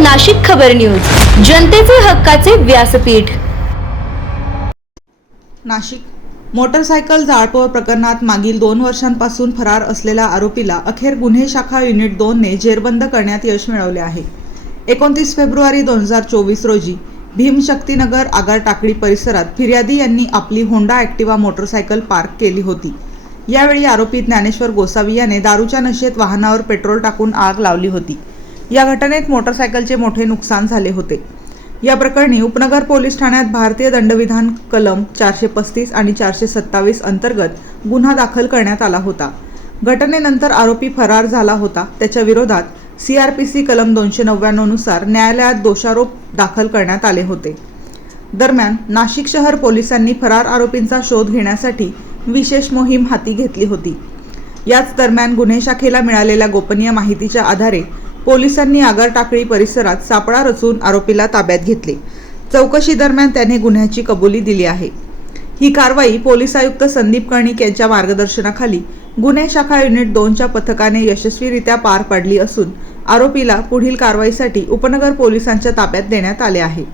नाशिक खबर न्यूज, जनतेचे हक्काचे व्यासपीठ। नाशिक मोटरसायकल जाळपोळ प्रकरणात मागील 2 वर्षांपासून फरार असलेल्या आरोपीला अखेर गुन्हे शाखा युनिट 2 ने जेरबंद करण्यात यश मिळवले आहे। 29 फेब्रुवारी 2024 रोजी भीमशक्तीनगर आगार टाकळी परिसरात फिर्यादी यांनी आपली होंडा ॲक्टिवा मोटरसायकल पार्क केली होती। यावेळी आरोपी ज्ञानेश्वर गोसावी याने दारूच्या नशेत वाहनावर पेट्रोल टाकून आग लावली होती। या घटनेत मोटरसायकलचे मोठे नुकसान झाले होते। या प्रकरणी उपनगर पोलीस ठाण्यात भारतीय दंडविधान कलम 435 आणि 427 अंतर्गत गुन्हा दाखल करण्यात आला होता। घटनेनंतर आरोपी फरार झाला होता। त्याच्या विरोधात CRPC कलम 299 नुसार न्यायालयात दोषारोप दाखल करण्यात आले होते। दरम्यान नाशिक शहर पोलिसांनी फरार आरोपींचा शोध घेण्यासाठी विशेष मोहीम हाती घेतली होती। याच दरम्यान गुन्हे शाखेला मिळालेल्या गोपनीय माहितीच्या आधारे पोलिसांनी आगार टाकळी परिसरात सापळा रचून आरोपीला ताब्यात घेतले। चौकशी दरम्यान त्याने गुन्ह्याची कबुली दिली आहे। ही कारवाई पोलीस आयुक्त संदीप कर्णिक यांच्या मार्गदर्शनाखाली गुन्हे शाखा युनिट 2च्या पथकाने यशस्वीरित्या पार पाडली असून आरोपीला पुढील कारवाईसाठी उपनगर पोलिसांच्या ताब्यात देण्यात आले आहे।